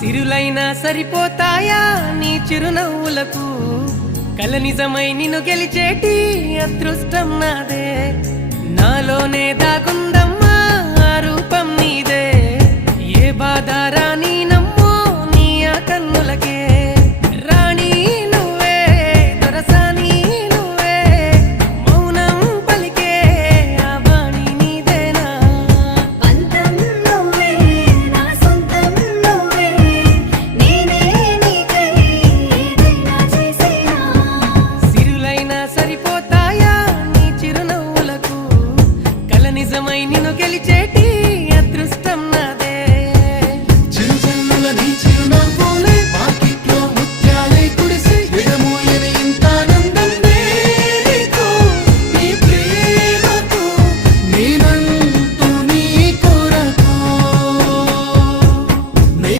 సిరులైనా సరిపోతాయా నీ చిరునవ్వులకు కల నిజమై నిన్ను గెలిచేటి అదృష్టం నాదే నాలోనే దాగుందమ్మా ఆ రూపం నీదే ఏ బాధ రాని